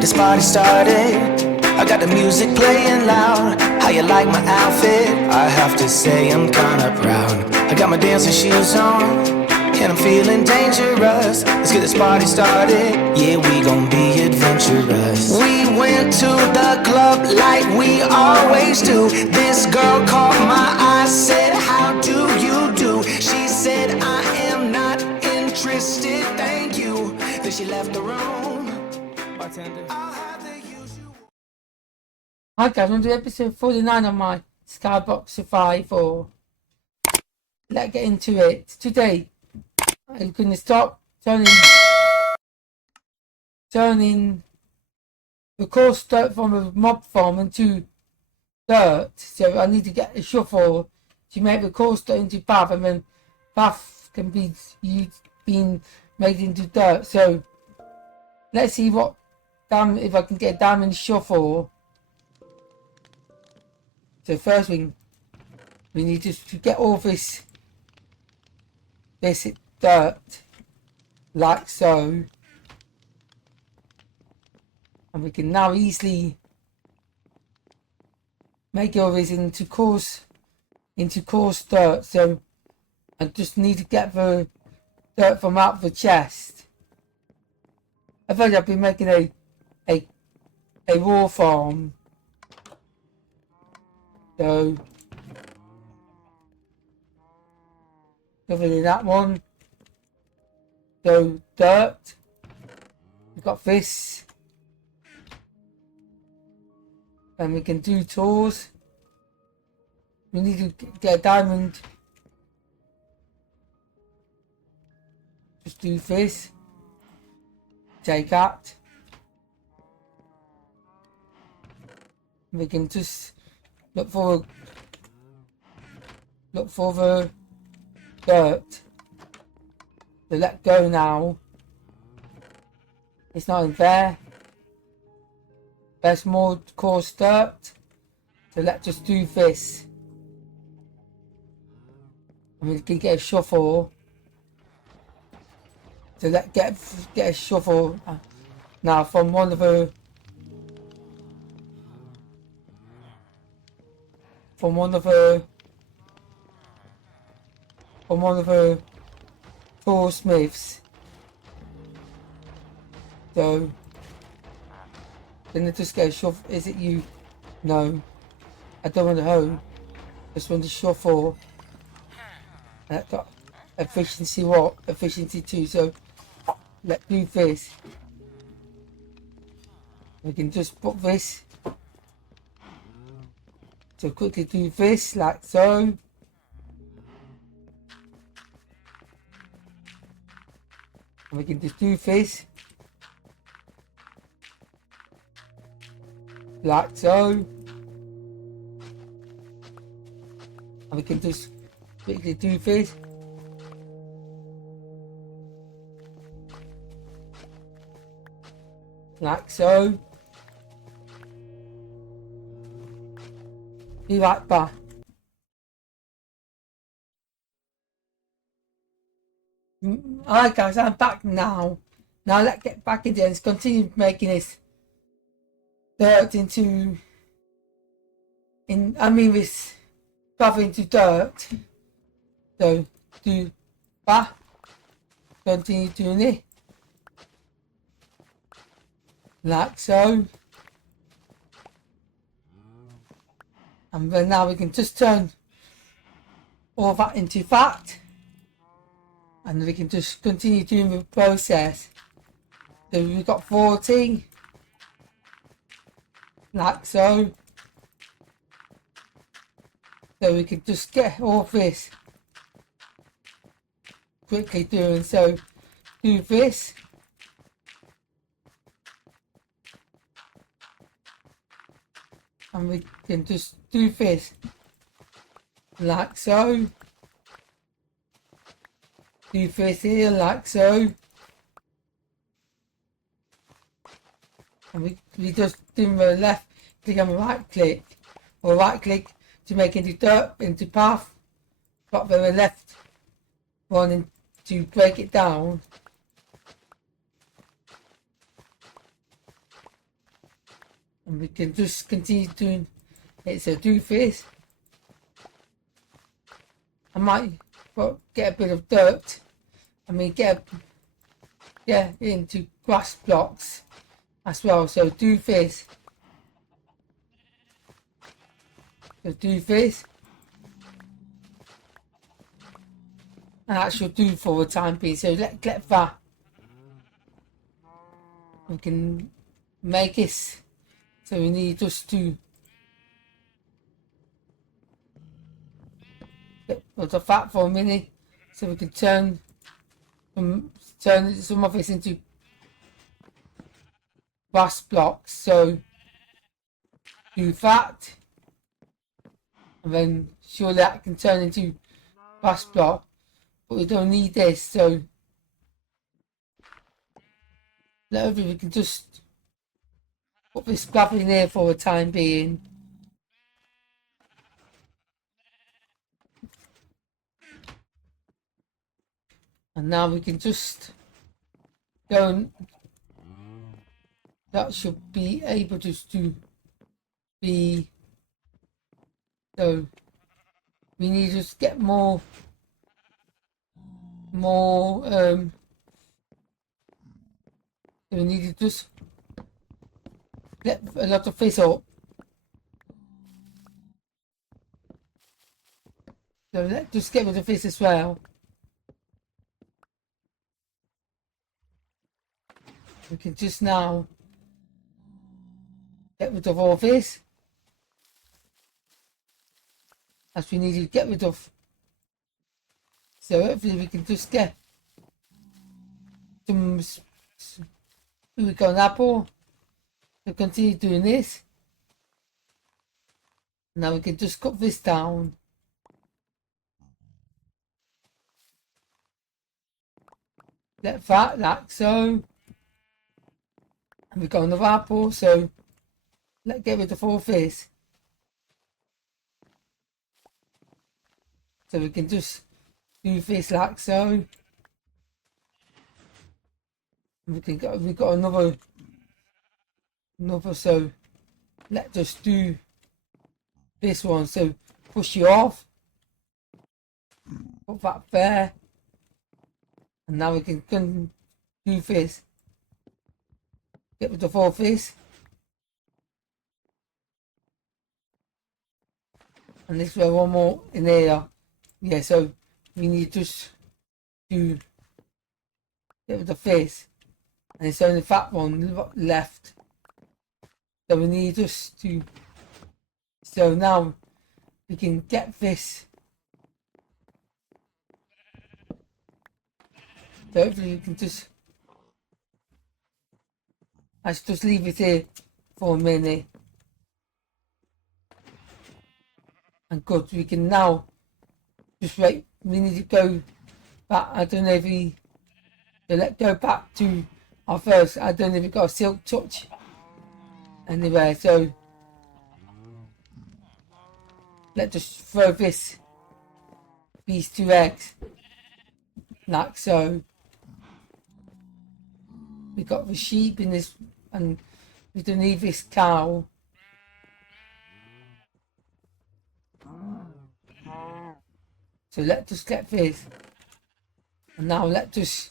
get this party started. I got the music playing loud. How you like my outfit? I have to say I'm kinda proud. I got my dancing shoes on, and I'm feeling dangerous. Let's get this party started. Yeah, we gon' be adventurous. We went to the club like we always do. This girl caught my eye, said, how do you do? She said, I am not interested, thank you. Then she left the room. Bartender, I'll have the usual. Hi guys, welcome to episode 49 of my Skyblock Survival. Let's get into it. Today, I'm going to start turning the coarse dirt from a mob farm into dirt. So I need to get a shovel to make the coarse dirt into path, and then path can be being made into dirt. So let's see if I can get a diamond shovel. So first we need to get all this dirt like so, and we can now easily make all this into coarse dirt. So I just need to get the dirt from out of the chest. I thought I've been making a raw farm. So covering that one. So dirt. We've got this. And we can do tools. We need to get a diamond. Just do this. Take that. We can just look for the dirt. So let go now. It's not in there. There's more coarse dirt. So let's just do this. And we can get a shovel. So let's get a shovel now from one of the tool smiths. So then I just get a shovel. Is it you? No, I don't want a hoe. Just want a shovel. That got efficiency what? Efficiency 2. So let's do this. We can just put this. So quickly do this like so. And we can just do this like so. And we can just quickly do this like so. Be right back. Alright guys, I'm back now. Now let's get back into it and continue making this dirt this cover into dirt. So do that. Continue doing it. Like so. And then now we can just turn all that into fat. And we can just continue doing the process. So we've got 40. Like so. So we can just get all this quickly doing. So do this. And we can just do this like so. Do this here like so. And we just do the left click and right click, or right click to make into dirt, into path, but the left one to break it down. And we can just continue doing it. So do this. I might get a bit of dirt. I mean get into grass blocks as well. So do this. So do this. And that should do for the time being. So let's get that. We can make it. So we need just to get rid of that for a minute. So we can turn some of this into grass blocks. So do that. And then surely that can turn into grass block. But we don't need this, so hopefully we can just put this stuff in here for the time being. And now we can just go and that should be able just to be, so we need to just get more we need to just get a lot of fish up. So let's just get rid of this as well. We can just now get rid of all this, as we need to get rid of. So hopefully we can just get some, here we go, an apple. So continue doing this. Now we can just cut this down. Like that, like so. And we got another apple, so let's get rid of all this. So we can just do this like so. And we got another, so let's just do this one. So push you off. Put that there. And now we can do this. Get rid of all this. And this way one more in there. Yeah, so we need to just do get rid of this. And it's only that one left. So we need just to, so now we can get this. So hopefully we can just, I should just leave it here for a minute. And good, we can now just wait. We need to go back. I don't know if so let's go back to our first. I don't know if we got a silk touch anywhere. So let's just throw these 2 eggs like so. We got the sheep in this, and we don't need this cow. So let's just get this. And now let's just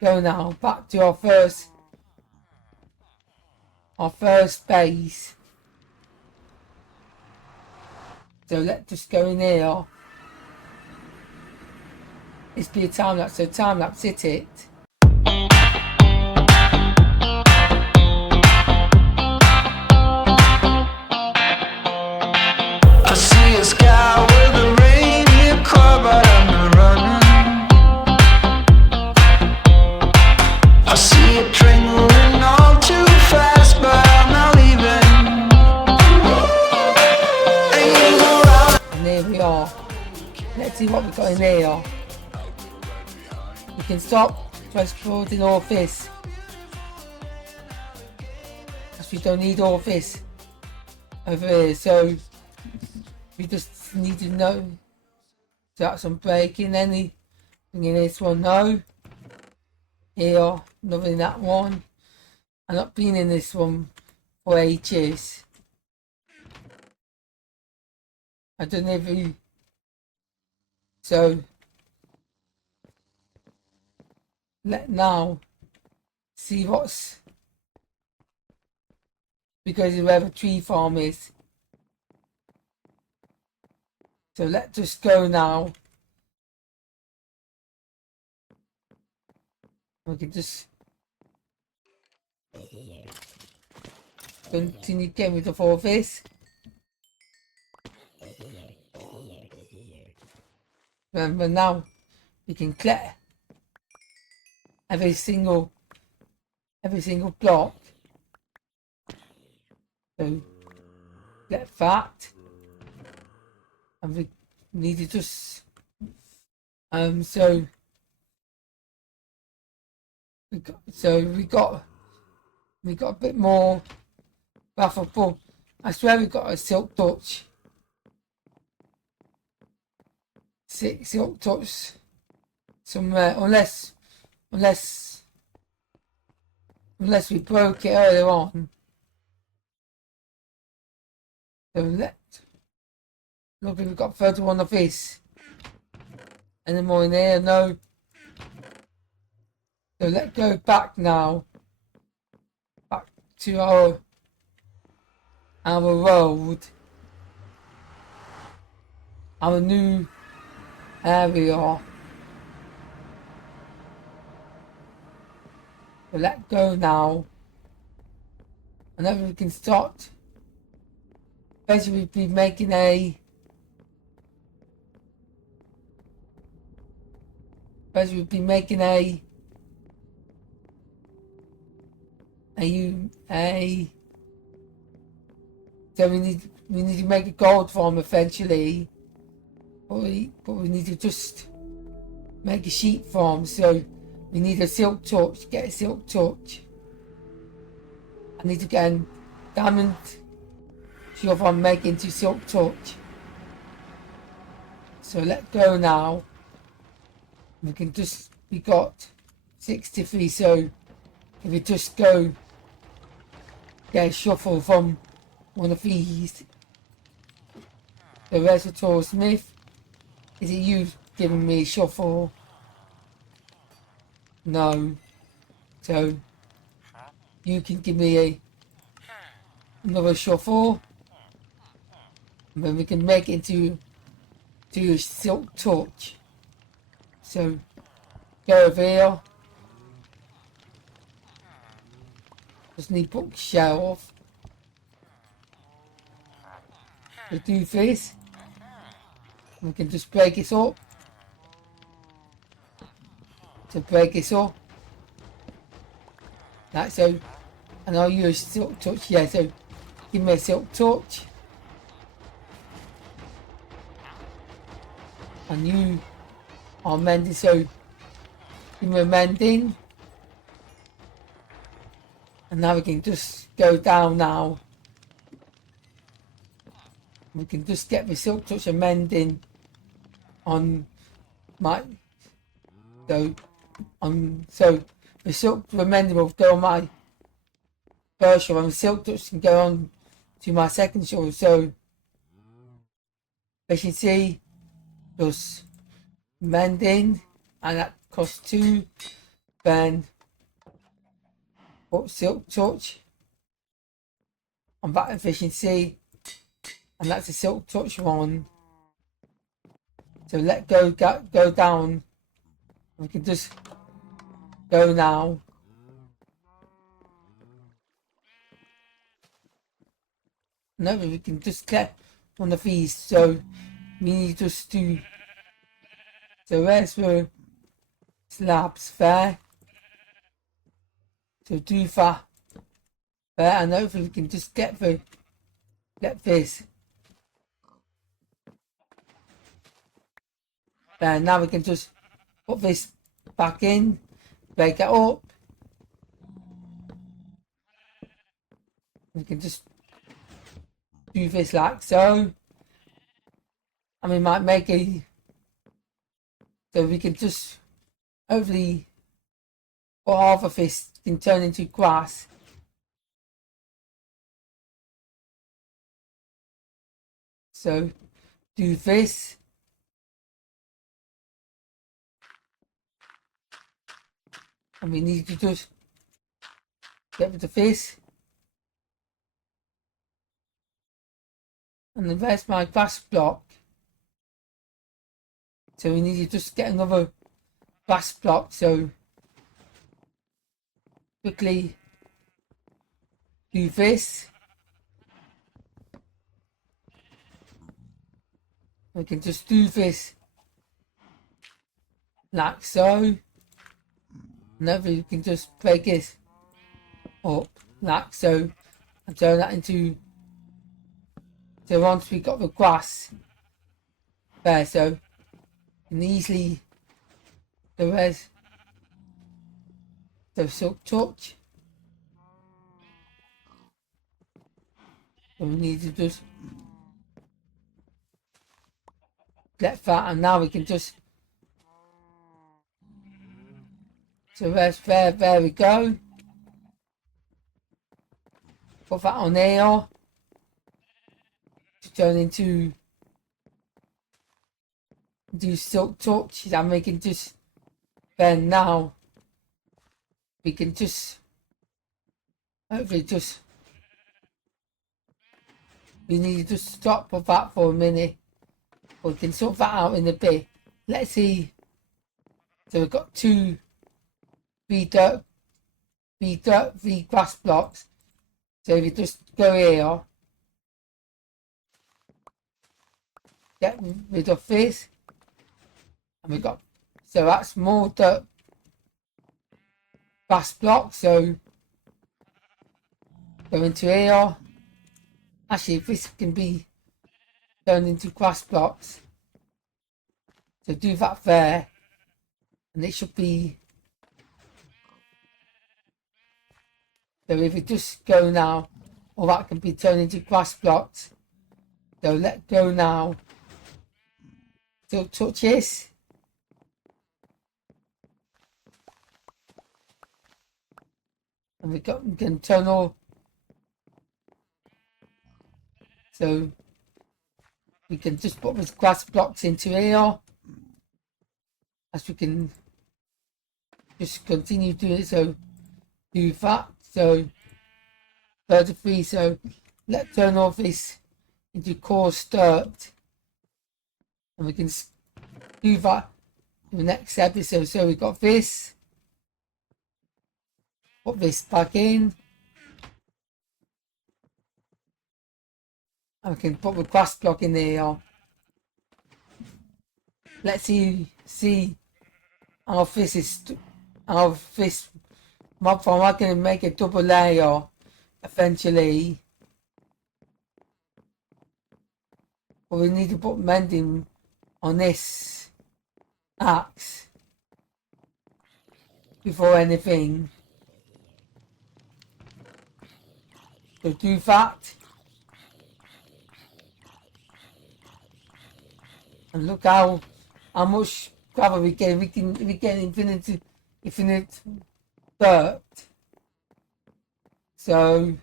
go now back to our first base. So let's just go in here. It's be a time lapse, so time lapse hit it. I see a sky with a reindeer car, but I'm not running. I see a train moving all too fast, but I'm not leaving. And there we are. Let's see what we got in there. We can stop transporting all this, as we don't need all this over here. So we just need to know that I'm breaking anything in this one. No. Here, nothing in that one. I'm not been in this one for ages. I don't know if you, so let now see what's, because of where the tree farm is. So let's just go now. We can just continue getting rid of all this. Remember now we can clear every single block. So get that, and we need to just so we got a bit more buffable. I swear we got a silk touch. Silk touch somewhere, unless we broke it earlier on. So look, we've got 31 of this. Any more in here? No. So let's go back now. Back to our road. Our new area. So let's go now. And then we can start. Basically, we'll be making a. Basically, we'll be making a. So we need to make a gold farm eventually. But we need to just make a sheep farm. So we need a silk torch. Get a silk torch. I need to get a diamond shovel and make into silk torch. So let's go now. We got 63. So if we just go get a shovel from one of these. The Reservoir Smith. Is it you giving me a shovel? No. So you can give me another shovel. And then we can make it into a silk torch. So go over here. Just need bookshelf. To do this. We can just break it up. To break it up. Like so. And I'll use silk torch. Yeah, so give me a silk torch. And you are mending, so give me a mending. And now we can just go down now. We can just get the silk touch and mending on my so the silk mending will go on my first show and the silk touch can go on to my second show. So as you see, just mending, and that costs 2. Then put silk touch on that efficiency, and that's a silk touch one. So let go down. We can just go now. No, we can just get one of these. So we need to just do. So where's the slabs there? So do that there, and hopefully we can just get this. There, now we can just put this back in, break it up. We can just do this like so. And we might make so we can just hopefully put half of this can turn into grass. So do this. And we need to just get rid of this. And then there's my glass block. So we need to just get another glass block. So quickly do this. We can just do this like so. And then we can just break it up like so and turn that into, so once we got the grass there, so we can easily the rest the silk touch. So we need to just get that, and now we can just, so there we go. Put that on there to turn into do silk touch, and we can just, then now we can just hopefully just, we need to just stop with that for a minute. We can sort that out in a bit. Let's see. So we've got two V grass blocks. So if you just go here, get rid of this, and we got, so that's more dirt grass blocks. So go into here. Actually, this can be turned into grass blocks. So do that there, and it should be. So if you just go now, all that can be turned into grass blocks. So let go now. So touch this. And we can turn all. So we can just put these grass blocks into here. As we can just continue doing it. So do that. So 33. So let's turn all this into coarse dirt. And we can do that in the next episode. So we've got this. Put this back in. And we can put the grass block in there. Let's see how this is, how this mob farm. I'm going to make a double layer eventually. But we need to put mending on this axe before anything. So do that. And look how much gravel we get. We get infinite dirt. So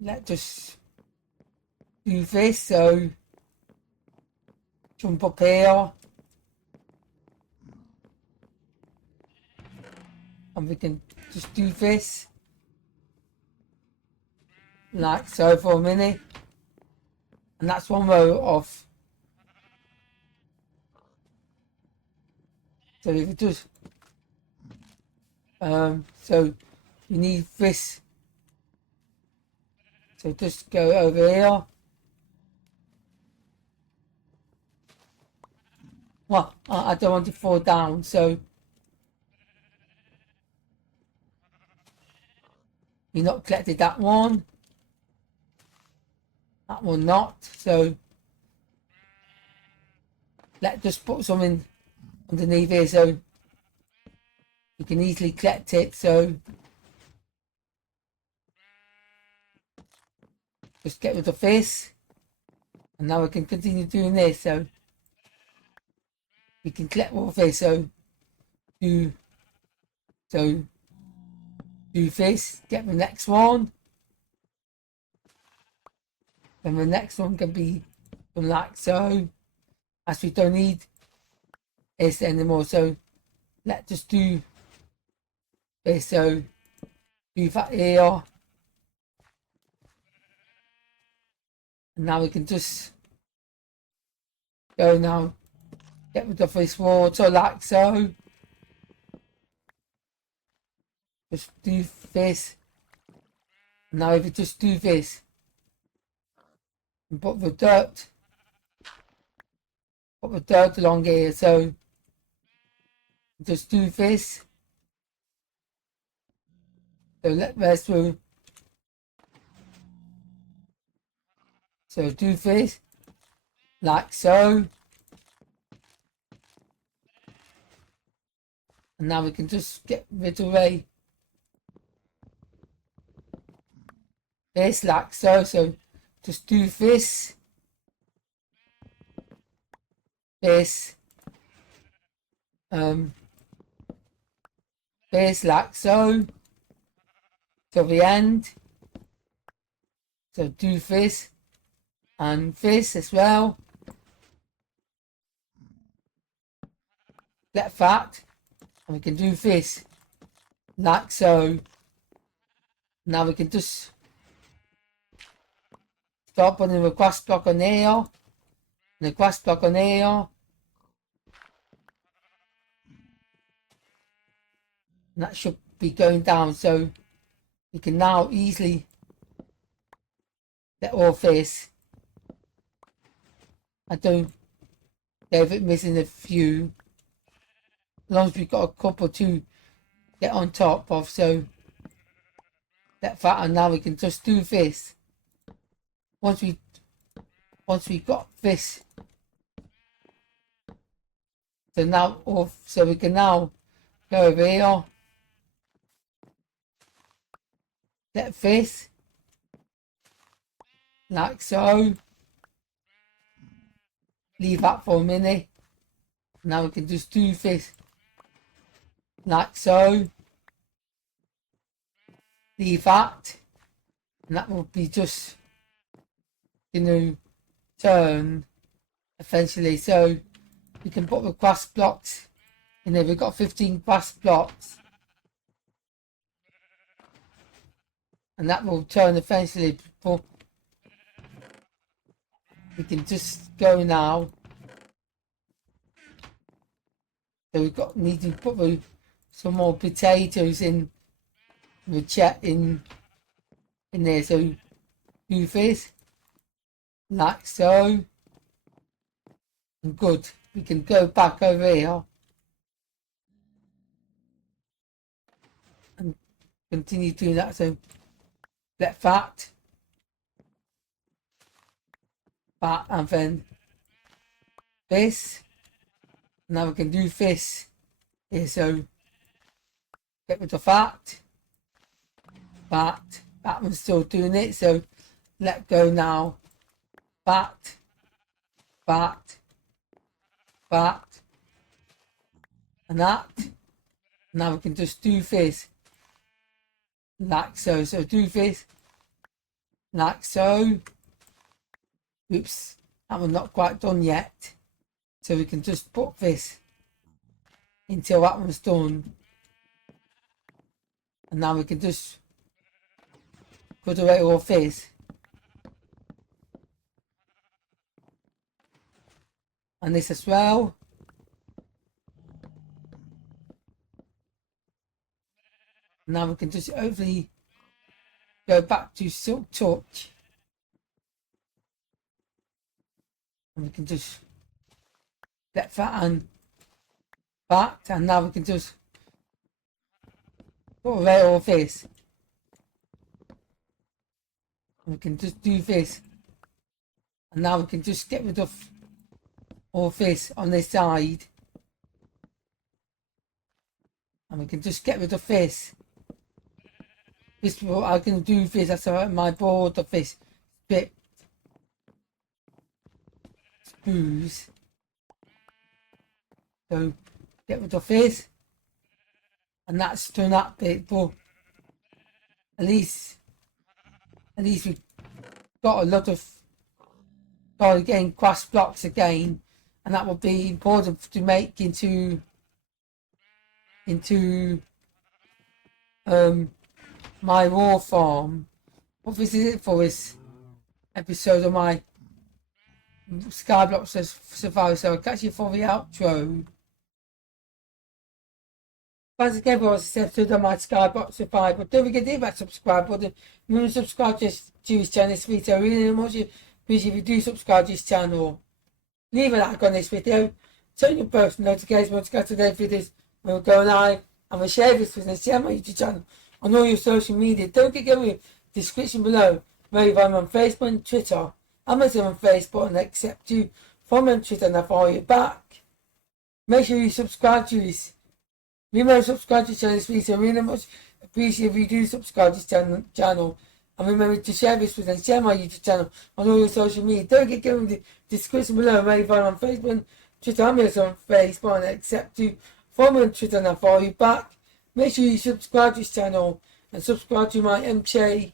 let's just do this. So jump up here, and we can just do this like so for a minute. And that's one row of. So if it does, so you need this. So just go over here. Well, I don't want to fall down, so you're not collected that one. That one not. So let's just put something underneath here so you can easily collect it. So just get rid of this, and now we can continue doing this. So we can collect all of this. So do this. Get the next one. then the next one can be like so, as we don't need this anymore. So let's just do this. So do that here, and now we can just go now, get rid of this water like so. Just do this. Now if we just do this and put the dirt along here, so just do this. So let rest through. So do this like so. And now we can just get rid of this like so. So just do this, this like so till the end. So do this and this as well. Let that, and we can do this like so. Now we can just start putting the grass block on here, and the grass block on here. And that should be going down, so we can now easily let all this. I don't have it missing a few, as long as we've got a couple to get on top of. So let that, and now we can just do this. Once we got this, so now off, so we can now go over here, let this like so, leave that for a minute. Now we can just do this like so, leave that, and that will be just, you know, turn eventually. So we can put the grass blocks in there. We've got 15 grass blocks, and that will turn eventually. But we can just go now. So we've got need to put some more potatoes in the chat in there. So do this like so, and good. We can go back over here and continue doing that. So let that, and then this. Now we can do this here. So get rid of that. That one's still doing it. So let go now. That, and that. Now we can just do this like so. So do this like so. Oops, that one's not quite done yet. So we can just put this until that one's done. And now we can just put away all this. And this as well. Now we can just hopefully go back to Silk Touch. And we can just let that and back, and now we can just put away all this. And we can just do this. And now we can just get rid of all this on this side. And we can just get rid of this. This is what I can do this. That's my board of this bit. Spruce. So get rid of this. And that's done that bit, but at least we've got a lot of start getting grass blocks again, and that will be important to make into my raw farm. What this is it for this episode of my Skyblock survival. So I'll catch you for the outro. Thanks again for watching this episode of my Skyblock survival. Don't forget to hit that subscribe button. Remember to subscribe to this channel, this video. I really much appreciate if you do subscribe to this channel. Leave a like on this video. Turn your post notifications to get today's videos when we go live. And we'll share this with and share my YouTube channel on all your social media. Don't forget to go in the description below where you find me on Facebook and Twitter. I'm also on Facebook and accept you. Follow me on Twitter and I'll follow you back. Make sure you subscribe to this. Remember to subscribe to this channel this video. I really much appreciate if you do subscribe to this channel. And remember to share this with and share my YouTube channel on all your social media. Don't forget to go in the description below where you find me on Facebook and Twitter. I'm also on Facebook and accept you. Follow me on Twitter and I'll follow you back. Make sure you subscribe to this channel and subscribe to my MJGamingPlays.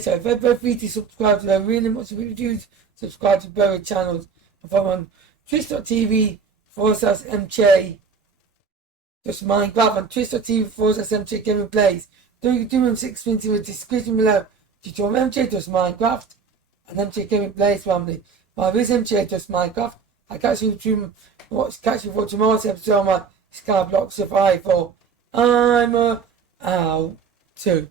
So if you're free to subscribe to them, really much if you do subscribe to both channels. And follow on twitch.tv/MJDoesMinecraft and twitch.tv/MJGamingPlays. Do them 6 things in the description below to join MJDoesMinecraft and MJGamingPlays family. My name is MJDoesMinecraft. I catch you for tomorrow's episode of my Skyblock survival. I'm out too.